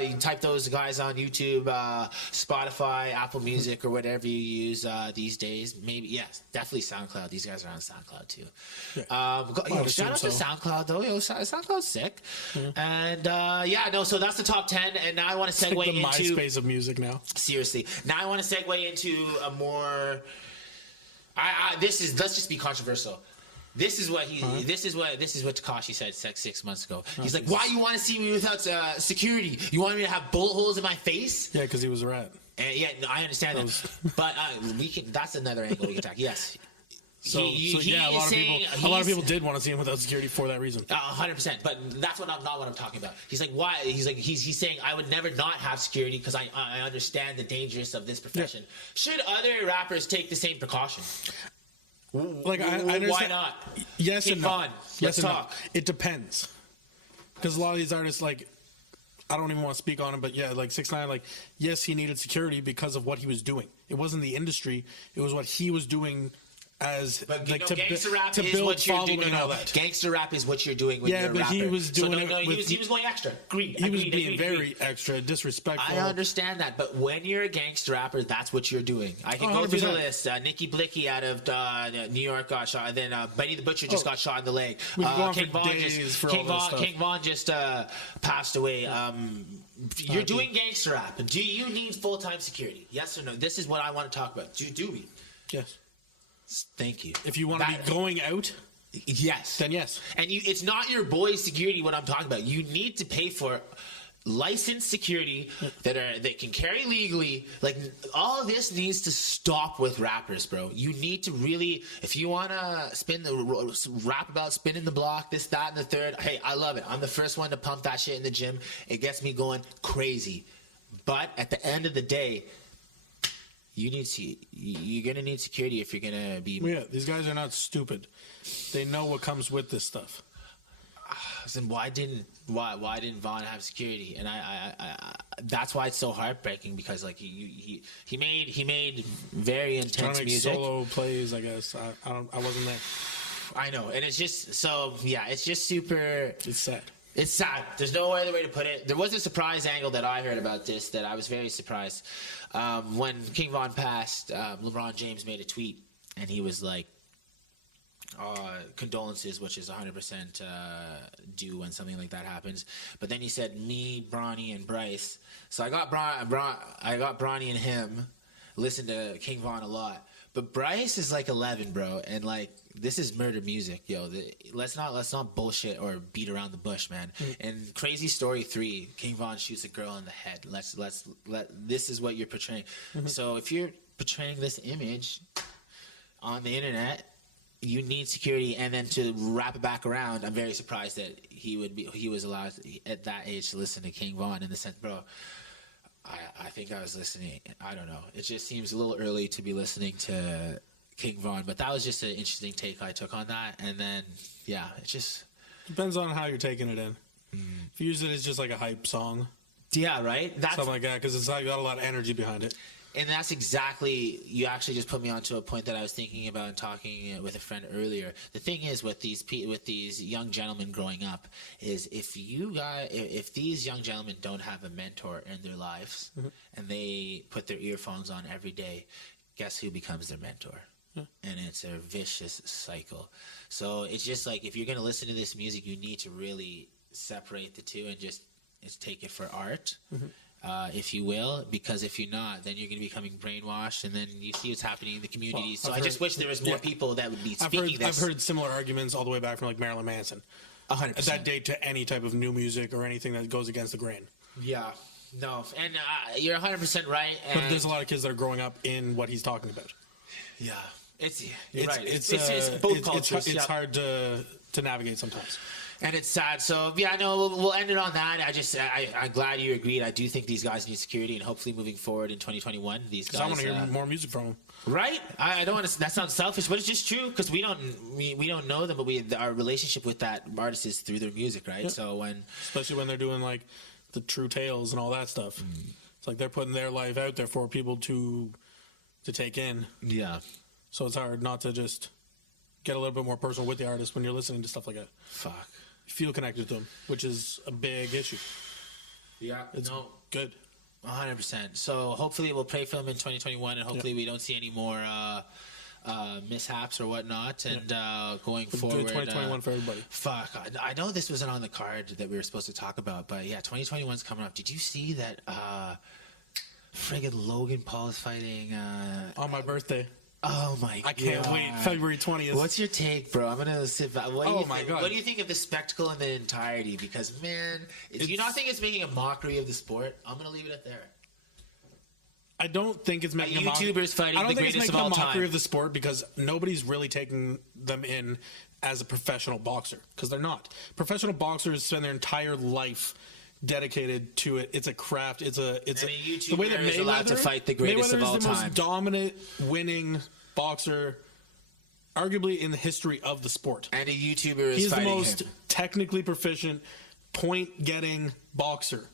You can type those guys on YouTube, Spotify, Apple Music, or whatever you use these days. Maybe, yes, definitely SoundCloud. These guys are on SoundCloud too. Yeah. Shout out to SoundCloud though. SoundCloud's sick. Yeah. And so that's the top 10, and now I want to segue like the into MySpace of music now. Seriously, now I want to segue into a more. Let's just be controversial. This is what Tekashi said 6 months ago. He's like, "Why you want to see me without security? You want me to have bullet holes in my face?" Yeah, because he was a rat. And yeah, I understand that, but we can. That's another angle we can talk. Yes. So yeah, a lot of people did want to see him without security for that reason. 100%. But that's not what I'm talking about. He's like, why? He's saying I would never not have security because I understand the dangers of this profession. Yeah. Should other rappers take the same precaution? Like I understand. Why not? Yes and no. Fun. Let's talk. No. It depends, because a lot of these artists, like, I don't even want to speak on him, but yeah, like 6ix9ine, like, yes, he needed security because of what he was doing. It wasn't the industry; it was what he was doing as But like gangster rap to is build what you're following doing. and all that. Gangster rap is what you're doing when you're a but rapper. he was doing he was going extra. Agreed. He was being very extra, disrespectful. I understand that, but when you're a gangster rapper, that's what you're doing. I can go through the list. Nicky Blicky out of New York got shot, and then Benny the Butcher just got shot in the leg. King Von just passed away. You're doing gangster rap. Do you need full-time security? Yes or no? This is what I want to talk about. Do we? Yes. Thank you. If you want to be going out, yes, then yes. And it's not your boys' security. What I'm talking about, you need to pay for licensed security that can carry legally. Like, all this needs to stop with rappers, bro. You need to really, if you want to rap about spinning the block, this, that, and the third. Hey, I love it. I'm the first one to pump that shit in the gym. It gets me going crazy. But at the end of the day, you're gonna need security if you're gonna be. Yeah, these guys are not stupid. They know what comes with this stuff. Then why didn't Vaughn have security? And I that's why it's so heartbreaking, because like he made very intense music. Solo plays, I guess. I wasn't there. I know, and it's just it's just super. It's sad. It's sad. There's no other way to put it. There was a surprise angle that I heard about this that I was very surprised. When King Von passed, LeBron James made a tweet, and he was like, condolences, which is 100% due when something like that happens. But then he said, me, Bronny, and Bryce. So I got Bronny and him listen to King Von a lot. But Bryce is like 11, bro, and like this is murder music, yo. Let's not bullshit or beat around the bush, man. And Crazy Story 3, King Von shoots a girl in the head. This is what you're portraying. So if you're portraying this image on the internet, you need security. And then to wrap it back around, I'm very surprised that he was allowed at that age to listen to King Von, in the sense, bro. I think I was listening. I don't know. It just seems a little early to be listening to King Von, but that was just an interesting take I took on that. And then, yeah, it just depends on how you're taking it in. If you use it as just like a hype song, yeah, right, something like that, because it's got a lot of energy behind it. And that's exactly, you actually just put me onto a point that I was thinking about and talking with a friend earlier. The thing is with these young gentlemen growing up is if these young gentlemen don't have a mentor in their lives and they put their earphones on every day, guess who becomes their mentor? And it's a vicious cycle. So it's just like, if you're going to listen to this music, you need to really separate the two and just take it for art. If you will, because if you're not, then you're going to be becoming brainwashed, and then you see what's happening in the community. So I just wish there was more people that would be speaking this. I've heard similar arguments all the way back from like Marilyn Manson. 100%. That date to any type of new music or anything that goes against the grain. Yeah. No. And you're 100% right. But there's a lot of kids that are growing up in what he's talking about. Yeah. It's both cultures. It's hard to navigate sometimes. And it's sad. So, yeah, no, we'll end it on that. I'm glad you agreed. I do think these guys need security, and hopefully moving forward in 2021, these guys... I want to hear more music from them. Right? I don't want to... That sounds selfish, but it's just true, because we don't know them, but our relationship with that artist is through their music, right? Yeah. So especially when they're doing, like, the true tales and all that stuff. It's like they're putting their life out there for people to take in. Yeah. So it's hard not to just get a little bit more personal with the artist when you're listening to stuff like that. Fuck. Feel connected to them, which is a big issue. Yeah, it's good. 100%. So hopefully we'll pray for them in 2021, and hopefully we don't see any more mishaps or whatnot. And going forward, 2021 for everybody. Fuck, I know this wasn't on the card that we were supposed to talk about, but yeah, 2021's coming up. Did you see that? Friggin' Logan Paul is fighting on my birthday. Oh my god! I can't wait. February 20th. What's your take, bro? I'm gonna sit back. My god! What do you think of the spectacle in the entirety? Because man, do you not think it's making a mockery of the sport? I'm gonna leave it at there. I don't think it's making YouTubers fighting the greatest of all time. I don't think it's making a mockery of the sport, because nobody's really taking them in as a professional boxer, because they're not. Professional boxers spend their entire life dedicated to it. It's a craft. It's a the way that Mayweather is allowed to fight the greatest of all time. Mayweather is the most dominant, winning boxer, arguably in the history of the sport. And a YouTuber is He's fighting the most him. Technically proficient, point-getting boxer.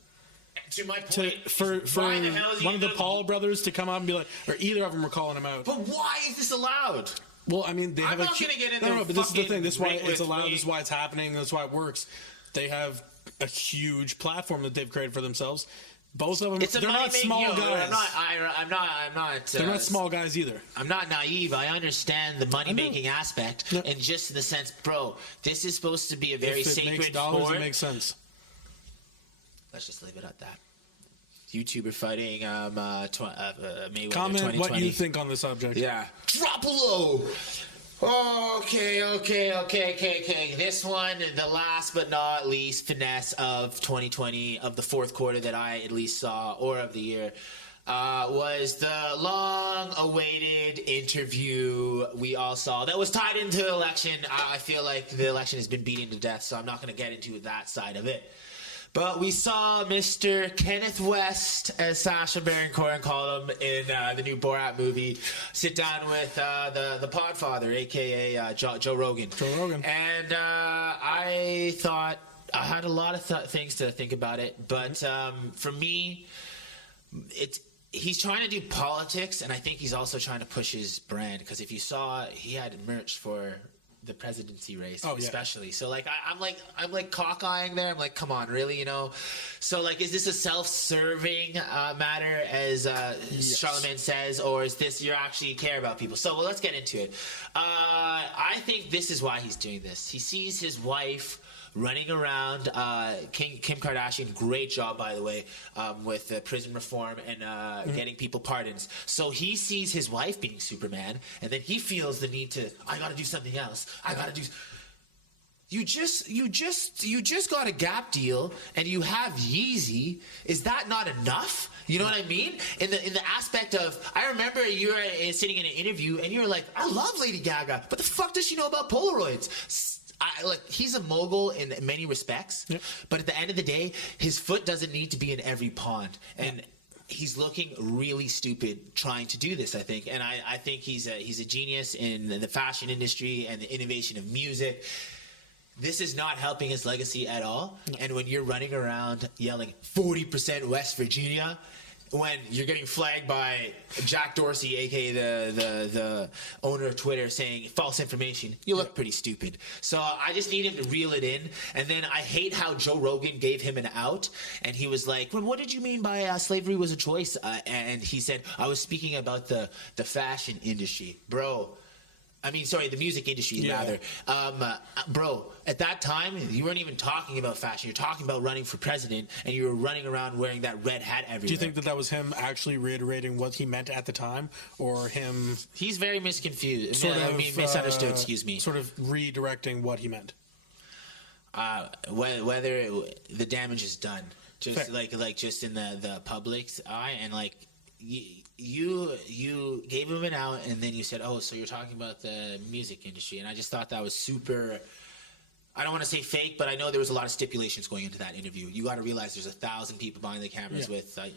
To my point, for one of the Paul brothers to come out and be like, or either of them were calling him out. But why is this allowed? Well, I mean, they have not gonna get into no, but this is the thing. This is why rate it's with allowed. me. This is why it's happening. That's why it works. They have a huge platform that they've created for themselves. Both of them, It's a they're not money-making- small yo, guys. I'm not. They're not small guys either. I'm not naive. I understand the money-making aspect, Yeah. and just in the sense, bro, this is supposed to be a very If it sacred makes dollars, sport. it makes sense. Let's just leave it at that. YouTuber fighting Mayweather Comment 2020. what you think on the subject. Yeah. Drop a low. Okay. This one, the last but not least finesse of 2020, of the fourth quarter that I at least saw, or of the year, was the long-awaited interview we all saw that was tied into the election. I feel like the election has been beaten to death, so I'm not going to get into that side of it. But we saw Mr. Kenneth West, as Sacha Baron Cohen called him in the new Borat movie, sit down with the Podfather, a.k.a. Joe Rogan. Joe Rogan. And I thought, I had a lot of things to think about it. But for me, he's trying to do politics, and I think he's also trying to push his brand. Because if you saw, he had merch for the presidency race, especially. So like I'm like cock-eyeing there. I'm like, come on, really, you know? So like, is this a self-serving matter, as Charlemagne says, or is this you actually care about people? So well, let's get into it. I think this is why he's doing this. He sees his wife running around, Kim Kardashian, great job, by the way, with prison reform and getting people pardons. So he sees his wife being Superman, and then he feels the need to, I gotta do something else. I gotta do... You just got a Gap deal, and you have Yeezy. Is that not enough? You know what I mean? In the aspect of, I remember you were sitting in an interview, and you were like, I love Lady Gaga, but the fuck does she know about Polaroids? He's a mogul in many respects, but at the end of the day, his foot doesn't need to be in every pond, and he's looking really stupid trying to do this, I think. And I think he's a genius in the fashion industry and the innovation of music. This is not helping his legacy at all. And when you're running around yelling 40% West Virginia, when you're getting flagged by Jack Dorsey, aka the owner of Twitter, saying false information, you look pretty stupid. So I just need him to reel it in. And then I hate how Joe Rogan gave him an out, and he was like, well, what did you mean by slavery was a choice? And he said, I was speaking about the fashion industry. Bro, I mean, sorry, the music industry, rather. Bro, at that time, you weren't even talking about fashion. You're talking about running for president, and you were running around wearing that red hat everywhere. Do you think that was him actually reiterating what he meant at the time, or him... He's very misunderstood, excuse me. Sort of redirecting what he meant. Whether the damage is done. Just Fair. like just in the public's eye, and like... You gave him an out, and then you said, oh, so you're talking about the music industry. And I just thought that was super, I don't want to say fake, but I know there was a lot of stipulations going into that interview. You got to realize there's 1,000 people behind the cameras with, Well,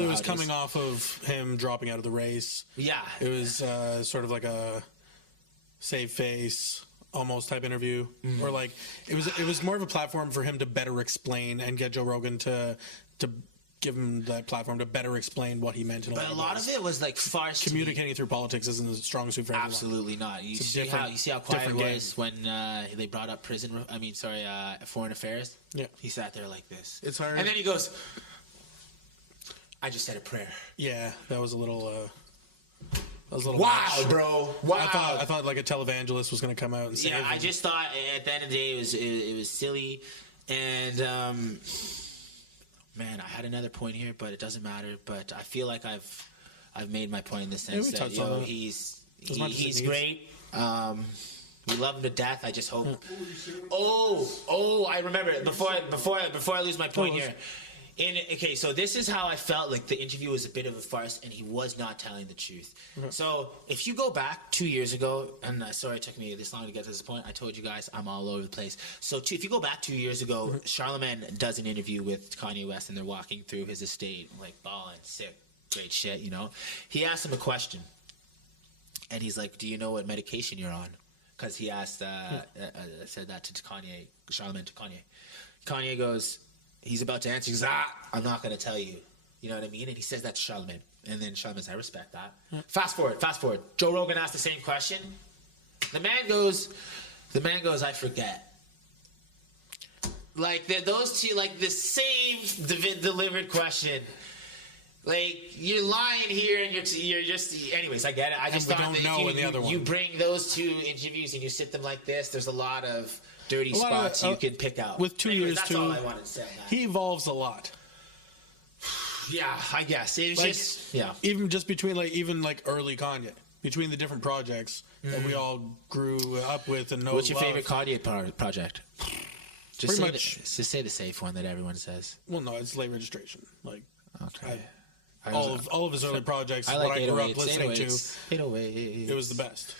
it was coming off of him dropping out of the race. Yeah. It was sort of like a save face almost type interview, or like it was more of a platform for him to better explain and get Joe Rogan to give him that platform to better explain what he meant. But a lot of it was like farce. Communicating through politics isn't the strong suit for everyone. Absolutely not. You see how quiet it was when they brought up foreign affairs. Yeah, he sat there like this. It's hard. And then he goes, "I just said a prayer." Yeah, that was a little. Wow, much. Bro! Wow! I thought like a televangelist was going to come out and say. Yeah, I just thought at the end of the day it was silly, and. Man, I had another point here, but it doesn't matter. But I feel like I've made my point in the sense that he's great. We love him to death. I just hope. Oh, I remember. Before I lose my point here. So this is how I felt like the interview was a bit of a farce, and he was not telling the truth. Mm-hmm. So if you go back 2 years ago, and sorry it took me this long to get to this point. I told you guys I'm all over the place. So if you go back 2 years ago, mm-hmm. Charlemagne does an interview with Kanye West, and they're walking through his estate, like balling, sick, great shit, you know. He asked him a question, and he's like, "Do you know what medication you're on?" Because he asked, said that to Kanye, Charlemagne to Kanye. Kanye goes. He's about to answer. He goes, I'm not going to tell you. You know what I mean? And he says that to Charlemagne. And then Charlemagne says, I respect that. Yeah. Fast forward. Joe Rogan asked the same question. The man goes, I forget. Like, those two, like, the same delivered question. Like, you're lying here and you're just... Anyways, I get it. I just thought that you bring those two interviews and you sit them like this, there's a lot of dirty spots you can pick out. With 2 years, that's all I wanted to say on that. He evolves a lot. Yeah, I guess. It was like, just... Yeah. Even just between, like, early Kanye. Between the different projects that we all grew up with and know. What's your favorite Kanye project? Just say the safe one that everyone says. Well, no, it's Late Registration. Like, okay. All of his early projects, I like what I grew up listening to, 808s. it was the best.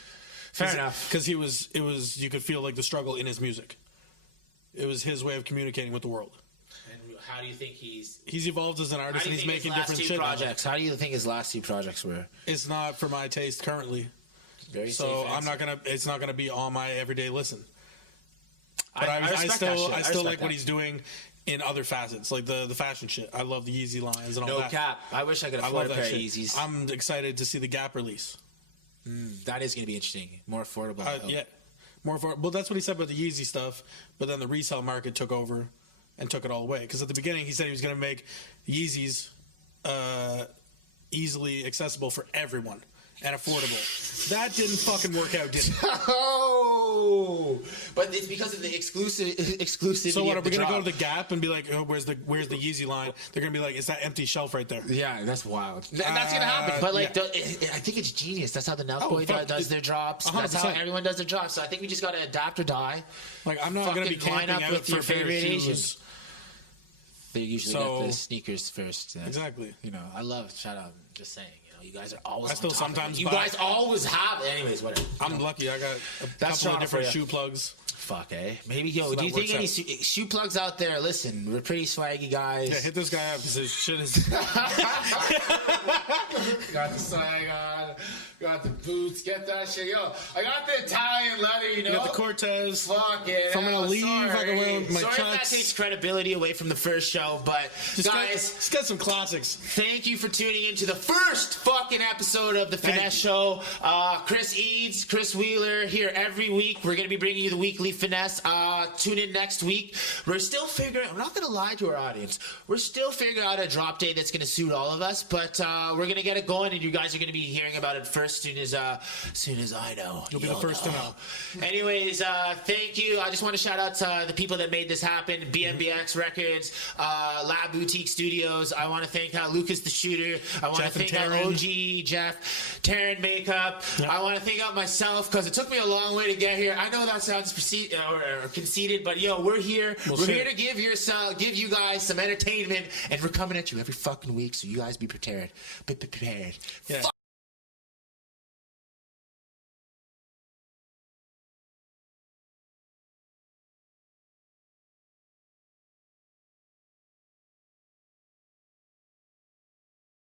Fair enough. Because it was, you could feel like the struggle in his music. It was his way of communicating with the world. And how do you think he's evolved as an artist, and he's making different shit. Projects. How do you think his last two projects were? It's not for my taste currently. Very so safe answer. It's not gonna be on my everyday listen. But I still like what he's doing in other facets, like the fashion shit. I love the Yeezy lines and all that. No cap. I wish I could afford a pair of Yeezys. I'm excited to see the Gap release. That is going to be interesting. More affordable. Yeah, more affordable. Well, that's what he said about the Yeezy stuff. But then the resale market took over and took it all away. Because at the beginning he said he was going to make Yeezys easily accessible for everyone and affordable. That didn't fucking work out, did it? Oh, but it's because of the exclusivity. So what, are we gonna go to the Gap and be like, oh, where's the Yeezy line? They're gonna be like, it's that empty shelf right there. Yeah, that's wild. That's gonna happen. But like, I think it's genius. That's how the Nelk Boy does their drops. 100%. That's how everyone does their drops. So I think we just gotta adapt or die. Like, I'm not gonna be camping out with your favorite shoes. They usually get the sneakers first. Exactly. You know, I love. Shout out. Just saying. You guys are always. I still sometimes. You guys always have. Anyways, whatever. I'm lucky. I got a couple of different shoe plugs. Fuck, eh? Maybe, do you think any shoe plugs out there? Listen, we're pretty swaggy guys. Yeah, hit this guy up because his shit is. Got the swag on. Got the boots. Get that shit. Yo, I got the Italian leather, you know. You got the Cortez. Fuck it. If I'm going to leave, I can wear my Sorry chucks. if that takes credibility away from the first show, but just get some classics. Thank you for tuning into the first fucking episode of the Finesse Show. Chris Eades, Chris Wheeler here every week. We're going to be bringing you the weekly Finesse. Tune in next week. We're still figuring. I'm not going to lie to our audience. We're still figuring out a drop date that's going to suit all of us, but we're going to get it going, and you guys are going to be hearing about it first soon as I know. You'll be the first to know. Anyways, thank you. I just want to shout out to the people that made this happen: BMBX Records, Lab Boutique Studios. I want to thank Lucas the Shooter. I want to thank OG Jeff, Taryn Makeup. Yep. I want to thank out myself because it took me a long way to get here. I know that sounds conceited, but yo, we're here. We're here to give you guys some entertainment, and we're coming at you every fucking week. So you guys be prepared. Be prepared. Yeah.